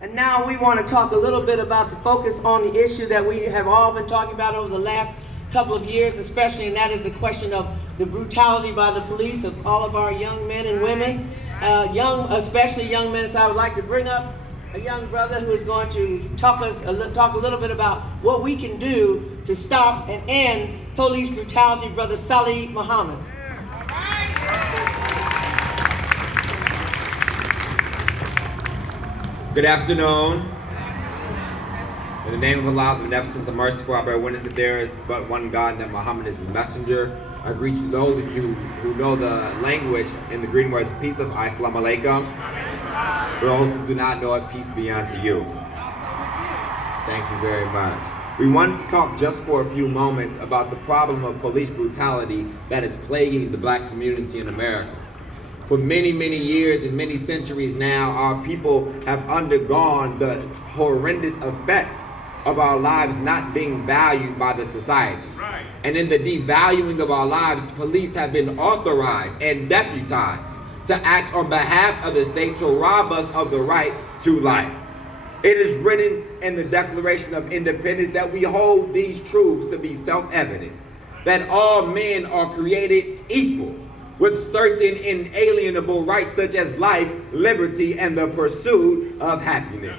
And now we want to talk a little bit about the focus on the issue that we have all been talking about over the last couple of years, especially, and that is the question of the brutality by the police of all of our young men and women, especially young men. So I would like to bring up a young brother who is going to talk a little bit about what we can do to stop and end police brutality. Brother Salih Muhammad. Good afternoon. In the name of Allah, the Beneficent, the Merciful, I bear witness that there is but one God and that Muhammad is his messenger. I greet those of you who know the language in the greeting words of peace of Assalamu alaikum. For those who do not know it, peace be unto you. Thank you very much. We wanted to talk just for a few moments about the problem of police brutality that is plaguing the black community in America. For many, many years and many centuries now, our people have undergone the horrendous effects of our lives not being valued by the society. Right. And in the devaluing of our lives, police have been authorized and deputized to act on behalf of the state to rob us of the right to life. It is written in the Declaration of Independence that we hold these truths to be self-evident, that all men are created equal, with certain inalienable rights such as life, liberty, and the pursuit of happiness.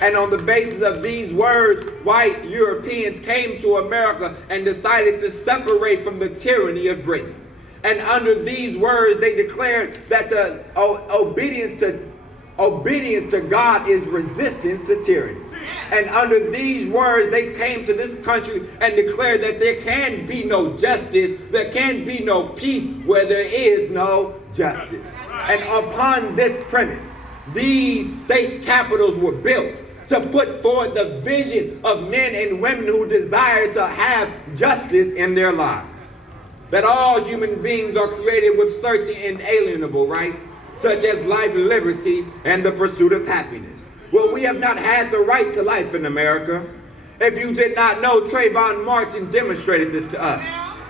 And on the basis of these words, white Europeans came to America and decided to separate from the tyranny of Britain. And under these words, they declared that the obedience to God is resistance to tyranny. And under these words, they came to this country and declared that there can be no justice, there can be no peace where there is no justice. And upon this premise, these state capitals were built to put forth the vision of men and women who desire to have justice in their lives. That all human beings are created with certain inalienable rights, such as life, liberty, and the pursuit of happiness. Well, we have not had the right to life in America. If you did not know, Trayvon Martin demonstrated this to us.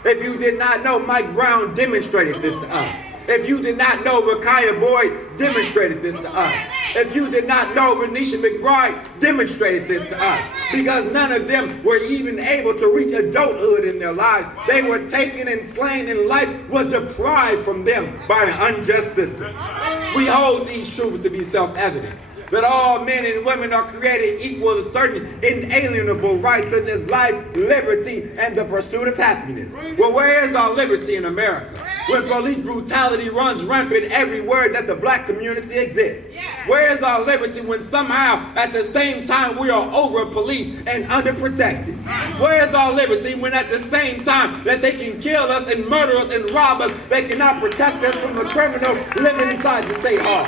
If you did not know, Mike Brown demonstrated this to us. If you did not know, Rakaya Boyd demonstrated this to us. If you did not know, Renisha McBride demonstrated this to us. Because none of them were even able to reach adulthood in their lives. They were taken and slain, and life was deprived from them by an unjust system. We hold these truths to be self-evident, that all men and women are created equal with certain inalienable rights such as life, liberty, and the pursuit of happiness. Well, where is our liberty in America when police brutality runs rampant everywhere that the black community exists? Where is our liberty when somehow at the same time we are over-policed and underprotected? Where is our liberty when at the same time that they can kill us and murder us and rob us, they cannot protect us from the criminal living inside the state hall?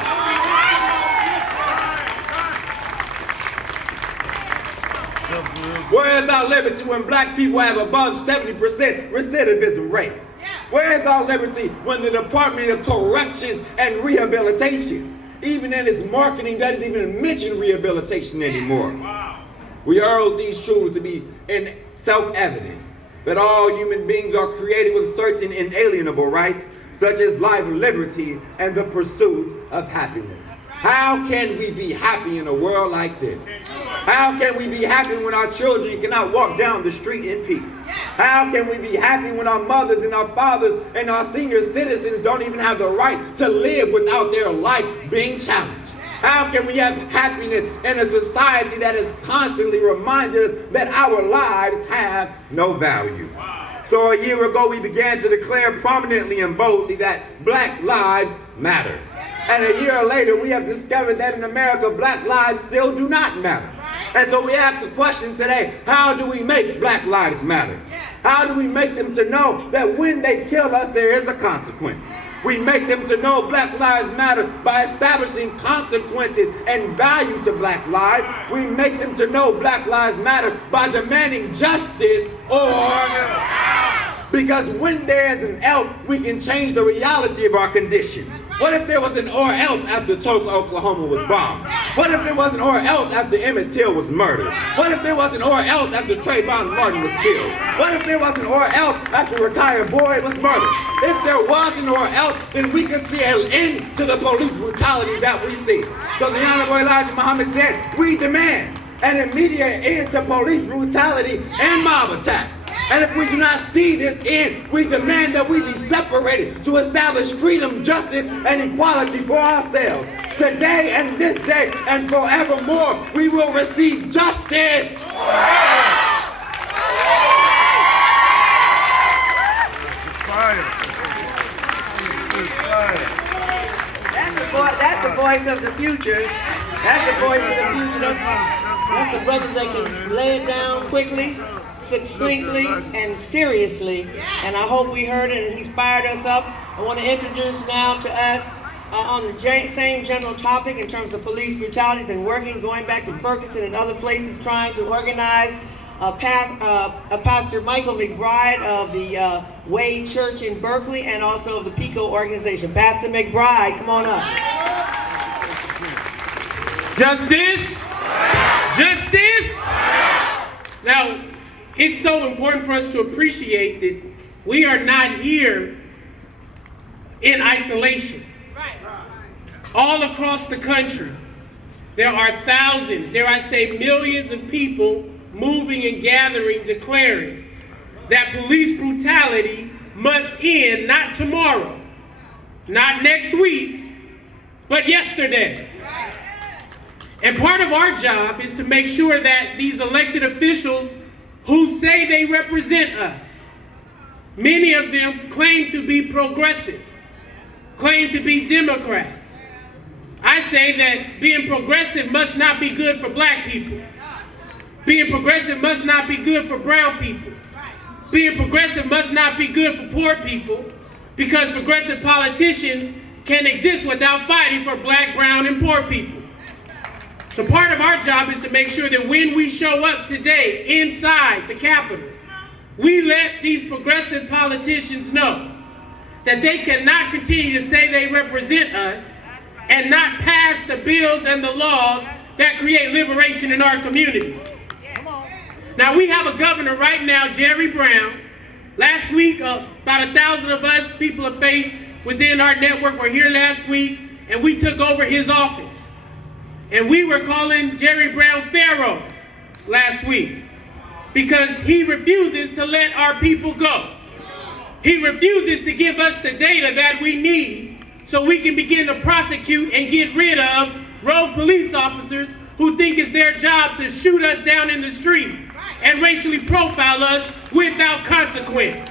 Where is our liberty when black people have above 70% recidivism rates? Where is our liberty when the Department of Corrections and Rehabilitation, even in its marketing, doesn't even mention rehabilitation anymore? We hold these truths to be self-evident, that all human beings are created with certain inalienable rights, such as life, liberty, and the pursuit of happiness. How can we be happy in a world like this? How can we be happy when our children cannot walk down the street in peace? How can we be happy when our mothers and our fathers and our senior citizens don't even have the right to live without their life being challenged? How can we have happiness in a society that has constantly reminded us that our lives have no value? So a year ago, we began to declare prominently and boldly that Black lives matter. And a year later, we have discovered that in America, Black lives still do not matter. And so we ask the question today, how do we make Black lives matter? How do we make them to know that when they kill us, there is a consequence? We make them to know Black lives matter by establishing consequences and value to Black lives. We make them to know Black lives matter by demanding justice because when there is an else, we can change the reality of our condition. What if there was an or else after Tulsa, Oklahoma was bombed? What if there was an or else after Emmett Till was murdered? What if there was an or else after Trayvon Martin was killed? What if there was an or else after Retired Boyd was murdered? If there was an or else, then we can see an end to the police brutality that we see. So the Honorable Elijah Muhammad said, we demand an immediate end to police brutality and mob attacks. And if we do not see this end, we demand that we be separated to establish freedom, justice, and equality for ourselves. Today and this day and forevermore, we will receive justice. That's the voice of the future. That's the voice of the future. That's the brother that can lay it down quickly, succinctly, and seriously. And I hope we heard it and he's fired us up. I want to introduce now to us on the same general topic in terms of police brutality. Been working, going back to Ferguson and other places, trying to organize Pastor Michael McBride of the Way Church in Berkeley and also of the PICO organization. Pastor McBride, come on up. Justice? Justice? Now, it's so important for us to appreciate that we are not here in isolation. All across the country, there are thousands, dare I say millions of people moving and gathering, declaring that police brutality must end, not tomorrow, not next week, but yesterday. And part of our job is to make sure that these elected officials who say they represent us, many of them claim to be progressive, claim to be Democrats. I say that being progressive must not be good for black people. Being progressive must not be good for brown people. Being progressive must not be good for poor people, because progressive politicians can exist without fighting for black, brown, and poor people. So part of our job is to make sure that when we show up today inside the Capitol, we let these progressive politicians know that they cannot continue to say they represent us and not pass the bills and the laws that create liberation in our communities. Now, we have a governor right now, Jerry Brown. Last week, about 1,000 of us, people of faith within our network, were here last week, and we took over his office. And we were calling Jerry Brown Pharaoh last week because he refuses to let our people go. He refuses to give us the data that we need so we can begin to prosecute and get rid of rogue police officers who think it's their job to shoot us down in the street and racially profile us without consequence.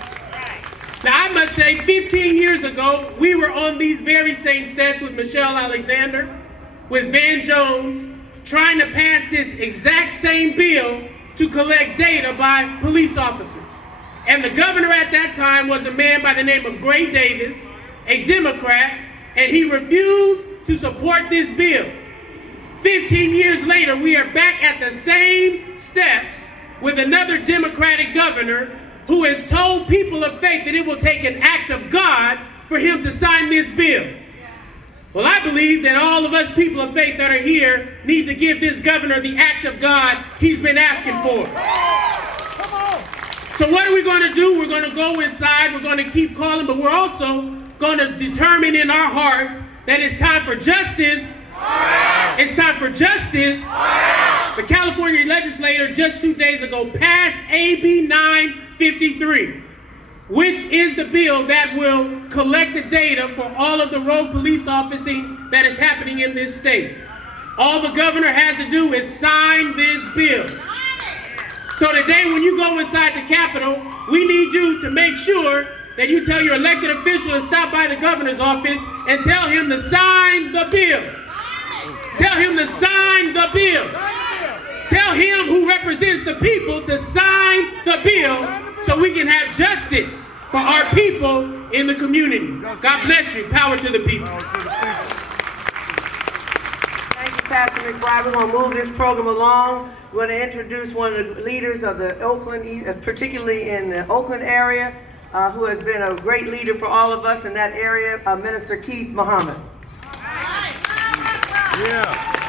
Now, I must say, 15 years ago, we were on these very same steps with Michelle Alexander, with Van Jones, trying to pass this exact same bill to collect data by police officers. And the governor at that time was a man by the name of Gray Davis, a Democrat, and he refused to support this bill. 15 years later, we are back at the same steps with another Democratic governor who has told people of faith that it will take an act of God for him to sign this bill. Well, I believe that all of us people of faith that are here need to give this governor the act of God he's been asking for. So what are we going to do? We're going to go inside, we're going to keep calling, but we're also going to determine in our hearts that it's time for justice. It's time for justice. The California legislature just 2 days ago passed AB 953. Which is the bill that will collect the data for all of the rogue police officing that is happening in this state. All the governor has to do is sign this bill. So today when you go inside the Capitol, we need you to make sure that you tell your elected official to stop by the governor's office and tell him to sign the bill. Tell him to sign the bill. Tell him who represents the people to sign the bill so we can have justice for our people in the community. God bless you. Power to the people. Thank you, Pastor McBride. We're going to move this program along. We're going to introduce one of the leaders of the Oakland, particularly in the Oakland area, who has been a great leader for all of us in that area, Minister Keith Muhammad. Yeah.